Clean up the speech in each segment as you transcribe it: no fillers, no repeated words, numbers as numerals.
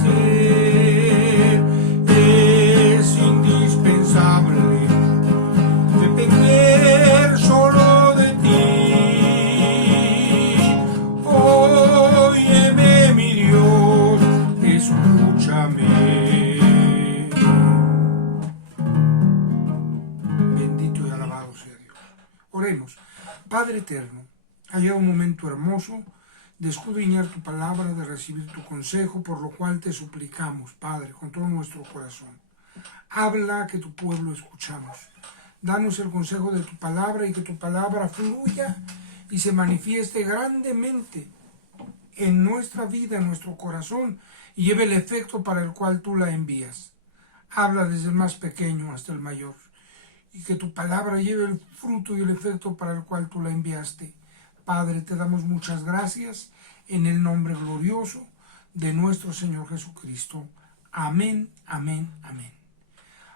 ser. Es indispensable depender solo de ti. Óyeme, mi Dios, escúchame. Bendito y alabado sea Dios. Oremos. Padre eterno, ha llegado un momento hermoso de escudriñar tu palabra, de recibir tu consejo, por lo cual te suplicamos, Padre, con todo nuestro corazón. Habla, que tu pueblo escuchamos. Danos el consejo de tu palabra y que tu palabra fluya y se manifieste grandemente en nuestra vida, en nuestro corazón, y lleve el efecto para el cual tú la envías. Habla desde el más pequeño hasta el mayor, y que tu palabra lleve el fruto y el efecto para el cual tú la enviaste. Padre, te damos muchas gracias en el nombre glorioso de nuestro Señor Jesucristo. Amén, amén, amén.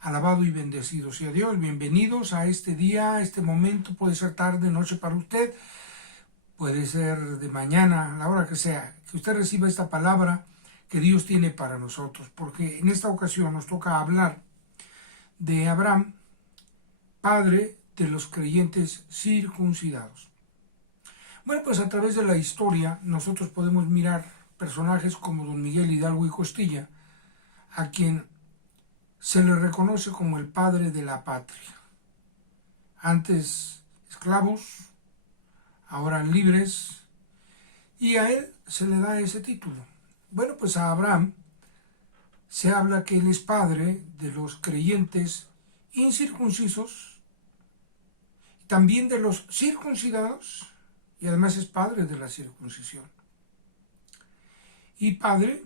Alabado y bendecido sea Dios. Bienvenidos a este día, a este momento. Puede ser tarde, noche para usted. Puede ser de mañana, a la hora que sea. Que usted reciba esta palabra que Dios tiene para nosotros. Porque en esta ocasión nos toca hablar de Abraham, padre de los creyentes circuncidados. Bueno, pues a través de la historia nosotros podemos mirar personajes como don Miguel Hidalgo y Costilla, a quien se le reconoce como el padre de la patria. Antes esclavos, ahora libres, y a él se le da ese título. Bueno, pues a Abraham se habla que él es padre de los creyentes incircuncisos, también de los circuncidados, y además es padre de la circuncisión. Y padre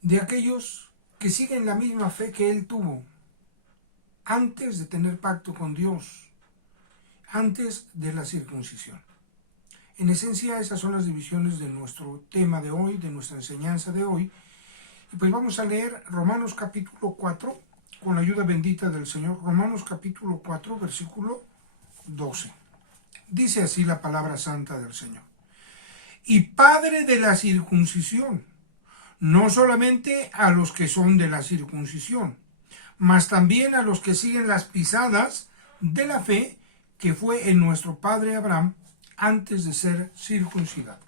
de aquellos que siguen la misma fe que él tuvo antes de tener pacto con Dios, antes de la circuncisión. En esencia, esas son las divisiones de nuestro tema de hoy, de nuestra enseñanza de hoy. Y pues vamos a leer Romanos capítulo 4, con la ayuda bendita del Señor. Romanos capítulo 4, versículo 12. Dice así la palabra santa del Señor. Y padre de la circuncisión, no solamente a los que son de la circuncisión, mas también a los que siguen las pisadas de la fe que fue en nuestro padre Abraham antes de ser circuncidado.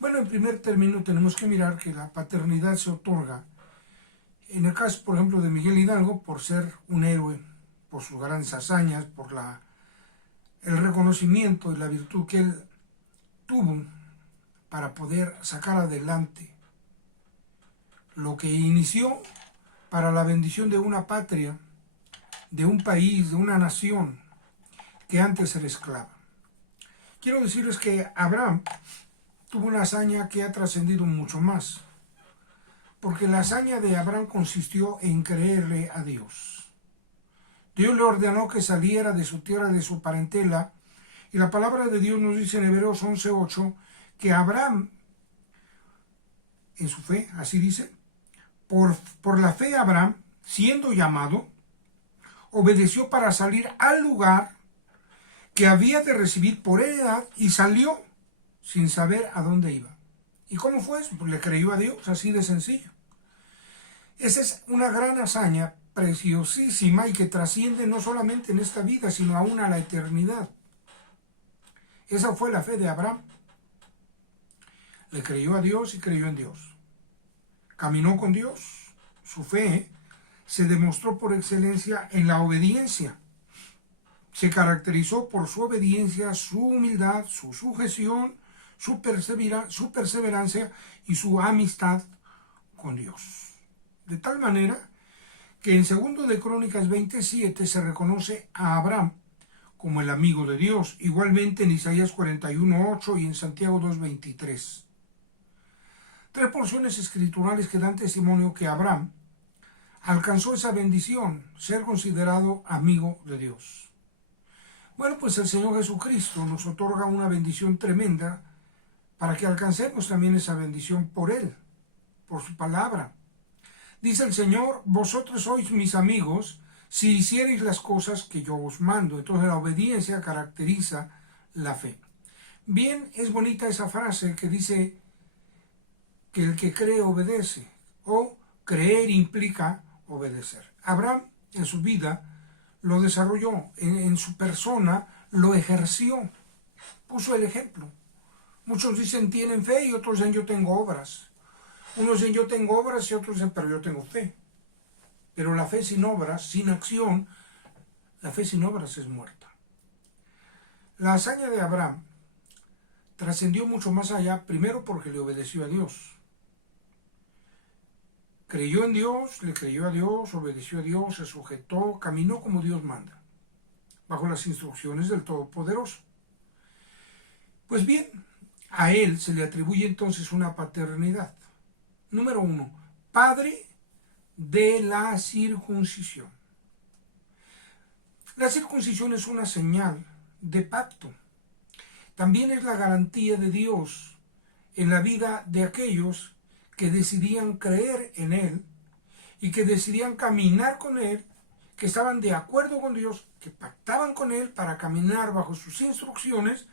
Bueno, en primer término tenemos que mirar que la paternidad se otorga, en el caso, por ejemplo, de Miguel Hidalgo, por ser un héroe, por sus grandes hazañas, por el reconocimiento y la virtud que él tuvo para poder sacar adelante lo que inició para la bendición de una patria, de un país, de una nación que antes era esclava. Quiero decirles que Abraham tuvo una hazaña que ha trascendido mucho más, porque la hazaña de Abraham consistió en creerle a Dios. Dios le ordenó que saliera de su tierra, de su parentela, y la palabra de Dios nos dice en Hebreos 11:8 que Abraham, en su fe, así dice, por la fe Abraham, siendo llamado, obedeció para salir al lugar que había de recibir por heredad y salió sin saber a dónde iba. ¿Y cómo fue eso? Pues le creyó a Dios, así de sencillo. Esa es una gran hazaña preciosísima y que trasciende no solamente en esta vida, sino aún a la eternidad. Esa fue la fe de Abraham. Le creyó a Dios y creyó en Dios. Caminó con Dios. Su fe se demostró por excelencia en la obediencia. Se caracterizó por su obediencia, su humildad, su sujeción, su perseverancia y su amistad con Dios. De tal manera que en 2 de Crónicas 27 se reconoce a Abraham como el amigo de Dios, igualmente en Isaías 41:8 y en Santiago 2:23. Tres porciones escriturales que dan testimonio que Abraham alcanzó esa bendición, ser considerado amigo de Dios. Bueno, pues el Señor Jesucristo nos otorga una bendición tremenda para que alcancemos también esa bendición por Él, por su palabra. Dice el Señor, vosotros sois mis amigos si hiciereis las cosas que yo os mando. Entonces la obediencia caracteriza la fe. Bien, es bonita esa frase que dice que el que cree obedece, o creer implica obedecer. Abraham en su vida lo desarrolló, en su persona lo ejerció, puso el ejemplo. Muchos dicen tienen fe y otros dicen yo tengo obras. Unos dicen yo tengo obras y otros dicen pero yo tengo fe. Pero la fe sin obras, sin acción, la fe sin obras es muerta. La hazaña de Abraham trascendió mucho más allá, primero porque le obedeció a Dios. Creyó en Dios, le creyó a Dios, obedeció a Dios, se sujetó, caminó como Dios manda, bajo las instrucciones del Todopoderoso. Pues bien, a él se le atribuye entonces una paternidad. Número 1, padre de la circuncisión. La circuncisión es una señal de pacto. También es la garantía de Dios en la vida de aquellos que decidían creer en Él y que decidían caminar con Él, que estaban de acuerdo con Dios, que pactaban con Él para caminar bajo sus instrucciones,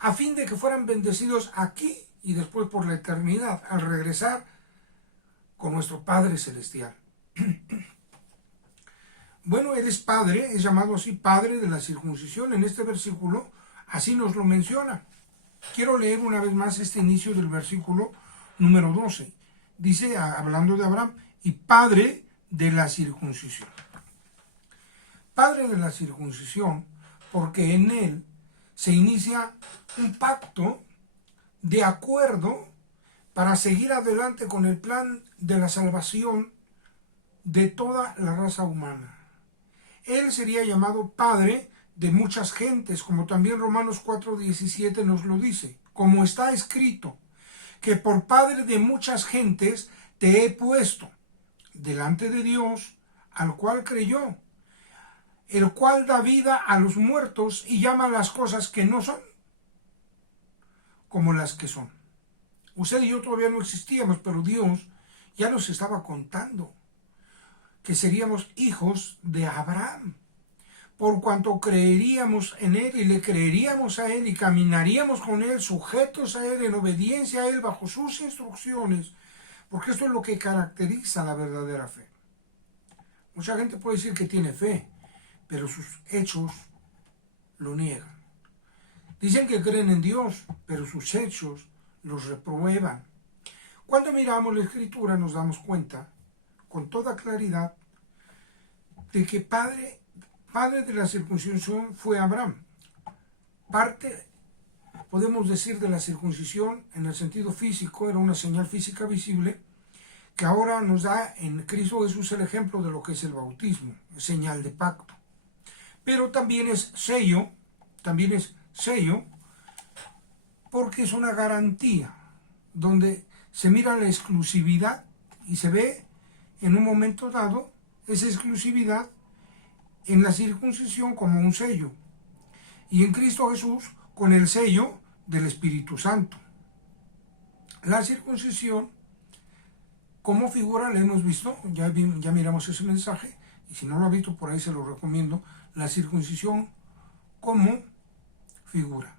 a fin de que fueran bendecidos aquí y después por la eternidad, al regresar con nuestro Padre Celestial. Bueno, Él es Padre, es llamado así Padre de la circuncisión. En este versículo así nos lo menciona. Quiero leer una vez más este inicio del versículo número 12. Dice, hablando de Abraham, y Padre de la circuncisión. Padre de la circuncisión, porque en él se inicia un pacto de acuerdo para seguir adelante con el plan de la salvación de toda la raza humana. Él sería llamado Padre de muchas gentes, como también Romanos 4:17 nos lo dice, como está escrito, que por Padre de muchas gentes te he puesto delante de Dios, al cual creyó, el cual da vida a los muertos y llama las cosas que no son como las que son. Usted y yo todavía no existíamos, pero Dios ya nos estaba contando que seríamos hijos de Abraham, por cuanto creeríamos en Él y le creeríamos a Él y caminaríamos con Él, sujetos a Él, en obediencia a Él, bajo sus instrucciones, porque esto es lo que caracteriza la verdadera fe. Mucha gente puede decir que tiene fe, pero sus hechos lo niegan. Dicen que creen en Dios, pero sus hechos los reprueban. Cuando miramos la Escritura nos damos cuenta con toda claridad de que padre de la circuncisión fue Abraham. Parte, podemos decir, de la circuncisión en el sentido físico, era una señal física visible, que ahora nos da en Cristo Jesús el ejemplo de lo que es el bautismo, señal de pacto. Pero también es sello, porque es una garantía, donde se mira la exclusividad y se ve en un momento dado esa exclusividad en la circuncisión como un sello, y en Cristo Jesús con el sello del Espíritu Santo. La circuncisión como figura, la hemos visto, ya miramos ese mensaje, y si no lo ha visto por ahí se lo recomiendo, la circuncisión como figura.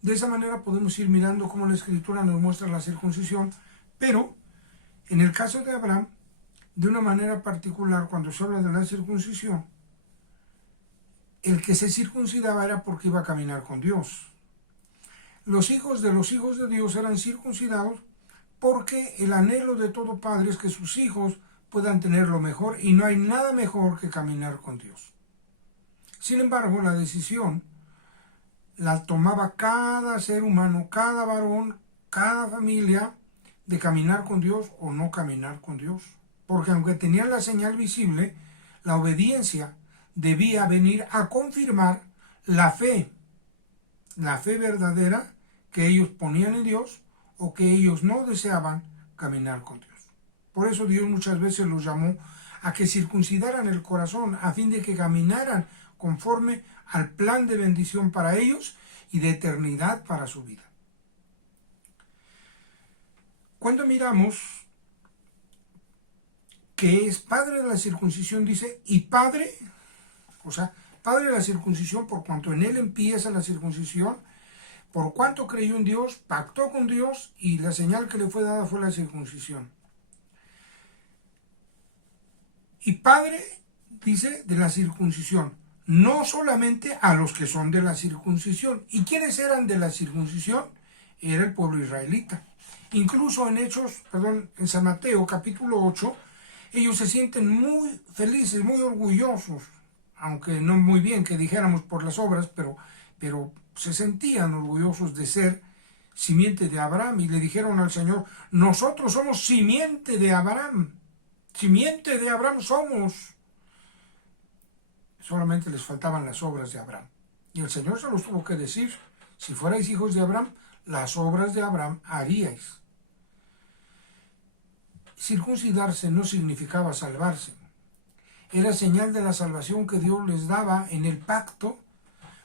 De esa manera podemos ir mirando cómo la Escritura nos muestra la circuncisión, pero en el caso de Abraham, de una manera particular, cuando se habla de la circuncisión, el que se circuncidaba era porque iba a caminar con Dios. Los hijos de Dios eran circuncidados porque el anhelo de todo padre es que sus hijos puedan tener lo mejor, y no hay nada mejor que caminar con Dios. Sin embargo, la decisión la tomaba cada ser humano, cada varón, cada familia, de caminar con Dios o no caminar con Dios. Porque aunque tenían la señal visible, la obediencia debía venir a confirmar la fe verdadera que ellos ponían en Dios o que ellos no deseaban caminar con Dios. Por eso Dios muchas veces los llamó a que circuncidaran el corazón a fin de que caminaran conforme al plan de bendición para ellos y de eternidad para su vida. Cuando miramos que es padre de la circuncisión, dice, y padre, o sea, padre de la circuncisión por cuanto en él empieza la circuncisión, Por cuanto creyó en Dios, pactó con Dios y la señal que le fue dada fue la circuncisión. Y padre, dice, de la circuncisión, no solamente a los que son de la circuncisión. ¿Y quiénes eran de la circuncisión? Era el pueblo israelita. Incluso en San Mateo capítulo 8, ellos se sienten muy felices, muy orgullosos, aunque no muy bien que dijéramos por las obras, pero se sentían orgullosos de ser simiente de Abraham, y le dijeron al Señor: nosotros somos simiente de Abraham somos. Solamente les faltaban las obras de Abraham. Y el Señor se los tuvo que decir: si fuerais hijos de Abraham, las obras de Abraham haríais. Circuncidarse no significaba salvarse. Era señal de la salvación que Dios les daba en el pacto,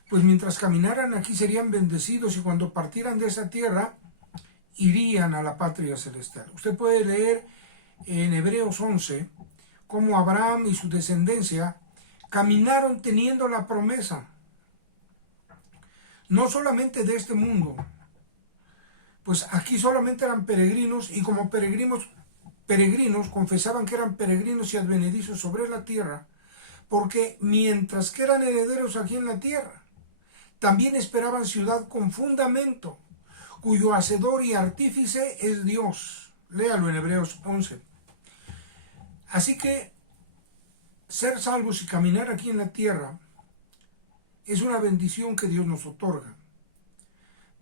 pues mientras caminaran aquí serían bendecidos y cuando partieran de esa tierra irían a la patria celestial. Usted puede leer en Hebreos 11 cómo Abraham y su descendencia caminaron teniendo la promesa, no solamente de este mundo, pues aquí solamente eran peregrinos, y como peregrinos confesaban que eran peregrinos y advenedizos sobre la tierra, porque mientras que eran herederos aquí en la tierra, también esperaban ciudad con fundamento, cuyo hacedor y artífice es Dios. Léalo en Hebreos 11. Así que ser salvos y caminar aquí en la tierra es una bendición que Dios nos otorga.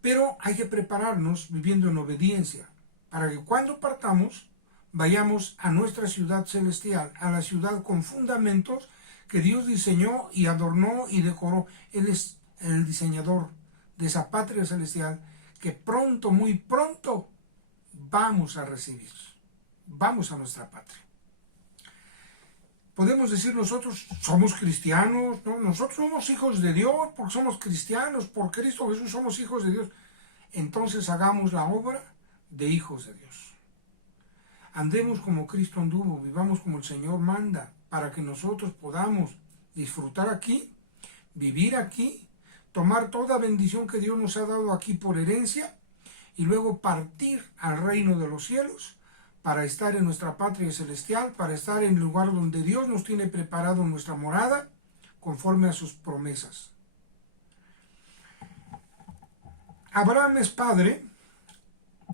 Pero hay que prepararnos viviendo en obediencia, para que cuando partamos vayamos a nuestra ciudad celestial, a la ciudad con fundamentos que Dios diseñó y adornó y decoró. Él es el diseñador de esa patria celestial que pronto, muy pronto, vamos a recibir. Vamos a nuestra patria. Podemos decir nosotros somos cristianos, ¿no? Nosotros somos hijos de Dios porque somos cristianos, por Cristo Jesús somos hijos de Dios. Entonces hagamos la obra de hijos de Dios. Andemos como Cristo anduvo, vivamos como el Señor manda, para que nosotros podamos disfrutar aquí, vivir aquí, tomar toda bendición que Dios nos ha dado aquí por herencia y luego partir al reino de los cielos para estar en nuestra patria celestial, para estar en el lugar donde Dios nos tiene preparado nuestra morada, conforme a sus promesas. Abraham es padre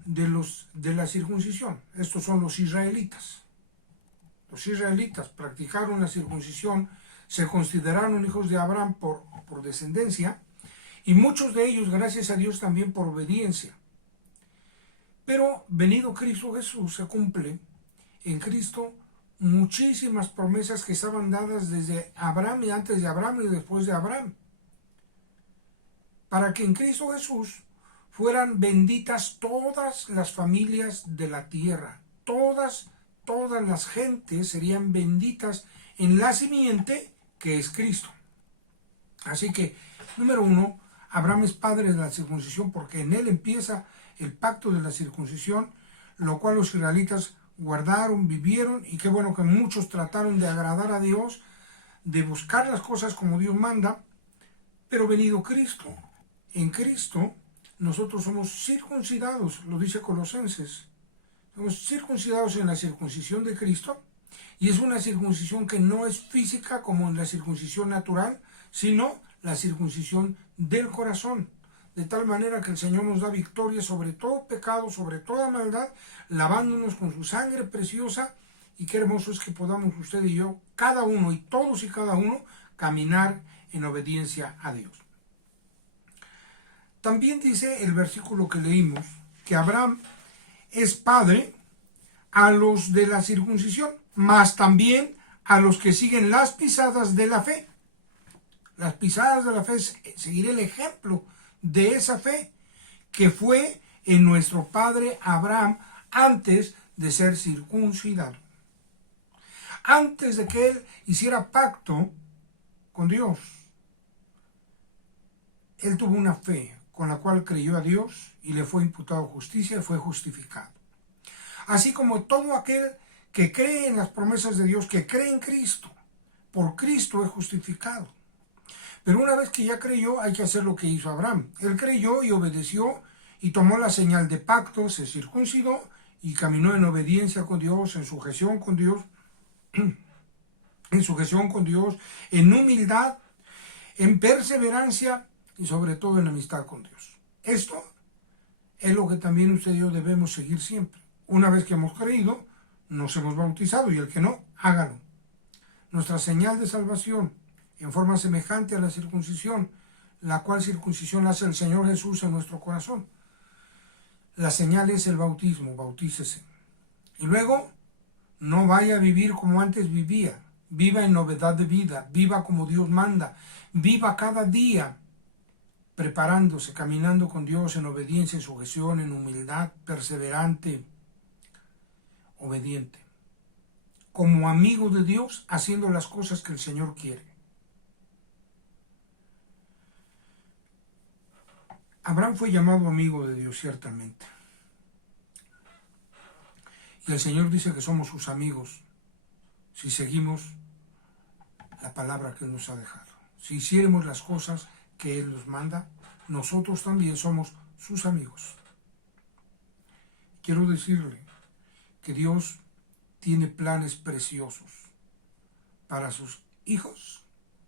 de la circuncisión. Estos son los israelitas. Los israelitas practicaron la circuncisión, se consideraron hijos de Abraham por descendencia, y muchos de ellos, gracias a Dios, también por obediencia. Pero venido Cristo Jesús, se cumple en Cristo muchísimas promesas que estaban dadas desde Abraham y antes de Abraham y después de Abraham, para que en Cristo Jesús fueran benditas todas las familias de la tierra. Todas las gentes serían benditas en la simiente que es Cristo. Así que, número 1, Abraham es padre de la circuncisión porque en él empieza el pacto de la circuncisión, lo cual los israelitas guardaron, vivieron, y qué bueno que muchos trataron de agradar a Dios, de buscar las cosas como Dios manda. Pero venido Cristo, en Cristo nosotros somos circuncidados, lo dice Colosenses. Somos circuncidados en la circuncisión de Cristo, y es una circuncisión que no es física como en la circuncisión natural, sino la circuncisión del corazón, de tal manera que el Señor nos da victoria sobre todo pecado, sobre toda maldad, lavándonos con su sangre preciosa. Y qué hermoso es que podamos usted y yo, cada uno y todos y cada uno, caminar en obediencia a Dios. También dice el versículo que leímos que Abraham es padre a los de la circuncisión, mas también a los que siguen las pisadas de la fe. Las pisadas de la fe es seguir el ejemplo de esa fe que fue en nuestro padre Abraham antes de ser circuncidado. Antes de que él hiciera pacto con Dios, él tuvo una fe con la cual creyó a Dios y le fue imputado justicia y fue justificado. Así como todo aquel que cree en las promesas de Dios, que cree en Cristo, por Cristo es justificado. Pero una vez que ya creyó, hay que hacer lo que hizo Abraham. Él creyó y obedeció y tomó la señal de pacto, se circuncidó y caminó en obediencia con Dios, en sujeción con Dios, en humildad, en perseverancia y sobre todo en amistad con Dios. Esto es lo que también usted y yo debemos seguir siempre. Una vez que hemos creído, nos hemos bautizado, y el que no, hágalo. Nuestra señal de salvación, en forma semejante a la circuncisión, la cual circuncisión hace el Señor Jesús en nuestro corazón. La señal es el bautismo, bautícese. Y luego, no vaya a vivir como antes vivía. Viva en novedad de vida, viva como Dios manda, viva cada día preparándose, caminando con Dios en obediencia, en sujeción, en humildad, perseverante, obediente. Como amigo de Dios, haciendo las cosas que el Señor quiere. Abraham fue llamado amigo de Dios, ciertamente. Y el Señor dice que somos sus amigos si seguimos la palabra que Él nos ha dejado. Si hiciéramos las cosas que Él nos manda, nosotros también somos sus amigos. Quiero decirle que Dios tiene planes preciosos para sus hijos,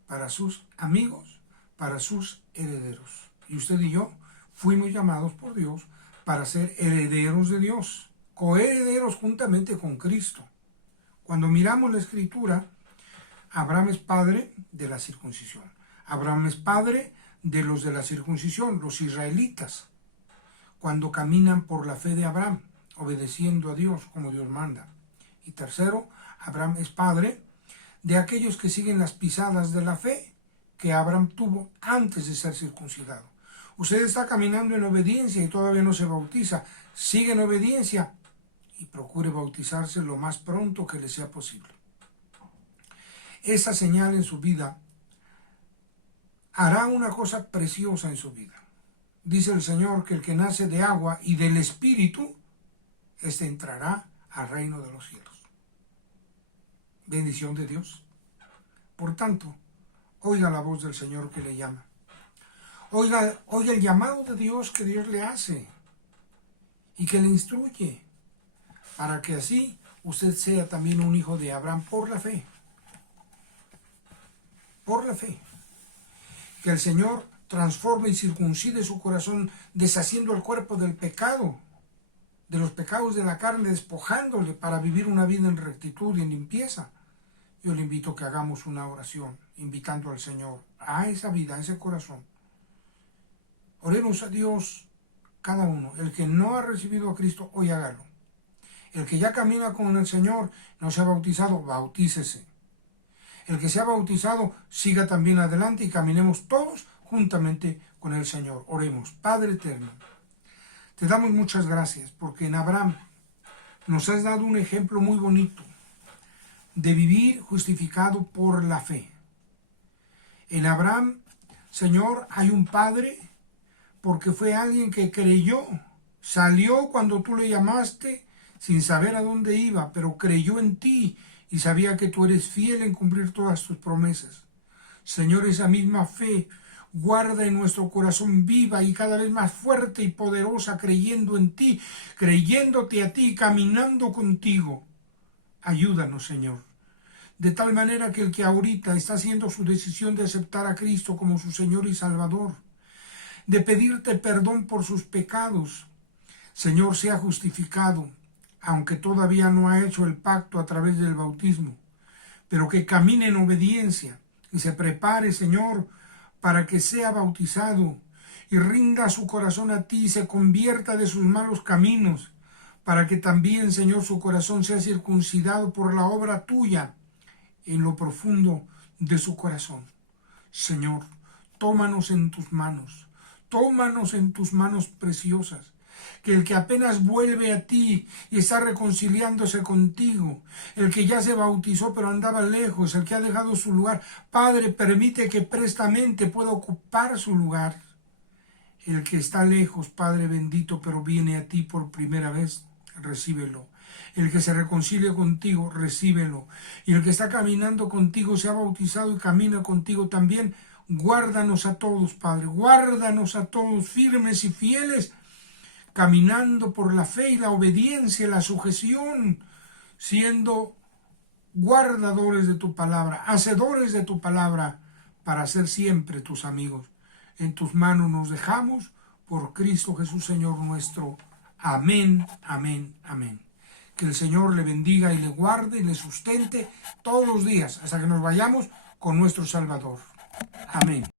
para sus amigos, para sus herederos. Y usted y yo fuimos llamados por Dios para ser herederos de Dios, coherederos juntamente con Cristo. Cuando miramos la Escritura, Abraham es padre de la circuncisión. Abraham es padre de los de la circuncisión, los israelitas, cuando caminan por la fe de Abraham, obedeciendo a Dios como Dios manda. Y tercero, Abraham es padre de aquellos que siguen las pisadas de la fe que Abraham tuvo antes de ser circuncidado. Usted está caminando en obediencia y todavía no se bautiza. Sigue en obediencia y procure bautizarse lo más pronto que le sea posible. Esa señal en su vida hará una cosa preciosa en su vida. Dice el Señor que el que nace de agua y del Espíritu, éste entrará al reino de los cielos. Bendición de Dios. Por tanto, oiga la voz del Señor que le llama. Oiga el llamado de Dios que Dios le hace y que le instruye, para que así usted sea también un hijo de Abraham por la fe. Por la fe. Que el Señor transforme y circuncide su corazón, deshaciendo el cuerpo del pecado, de los pecados de la carne, despojándole para vivir una vida en rectitud y en limpieza. Yo le invito a que hagamos una oración, invitando al Señor a esa vida, a ese corazón. Oremos a Dios, cada uno. El que no ha recibido a Cristo, hoy hágalo. El que ya camina con el Señor, no se ha bautizado, bautícese. El que se ha bautizado, siga también adelante y caminemos todos juntamente con el Señor. Oremos. Padre eterno, te damos muchas gracias porque en Abraham nos has dado un ejemplo muy bonito de vivir justificado por la fe. En Abraham, Señor, hay un padre porque fue alguien que creyó, salió cuando tú le llamaste sin saber a dónde iba, pero creyó en ti y sabía que tú eres fiel en cumplir todas tus promesas. Señor, esa misma fe guarda en nuestro corazón viva y cada vez más fuerte y poderosa, creyendo en ti, creyéndote a ti, caminando contigo. Ayúdanos, Señor, de tal manera que el que ahorita está haciendo su decisión de aceptar a Cristo como su Señor y Salvador, de pedirte perdón por sus pecados, Señor, sea justificado, aunque todavía no ha hecho el pacto a través del bautismo, pero que camine en obediencia y se prepare, Señor, para que sea bautizado y rinda su corazón a ti y se convierta de sus malos caminos, para que también, Señor, su corazón sea circuncidado por la obra tuya en lo profundo de su corazón. Señor, tómanos en tus manos preciosas, que el que apenas vuelve a ti y está reconciliándose contigo, el que ya se bautizó pero andaba lejos, el que ha dejado su lugar, Padre, permite que prestamente pueda ocupar su lugar. El que está lejos, Padre bendito, pero viene a ti por primera vez, recíbelo. El que se reconcilie contigo, recíbelo. Y el que está caminando contigo, se ha bautizado y camina contigo también, Guárdanos a todos, Padre, guárdanos a todos firmes y fieles, caminando por la fe y la obediencia, la sujeción, siendo guardadores de tu palabra, hacedores de tu palabra, para ser siempre tus amigos. En tus manos nos dejamos, por Cristo Jesús, Señor nuestro. Amén, amén, amén. Que el Señor le bendiga y le guarde y le sustente todos los días, hasta que nos vayamos con nuestro Salvador. Amén.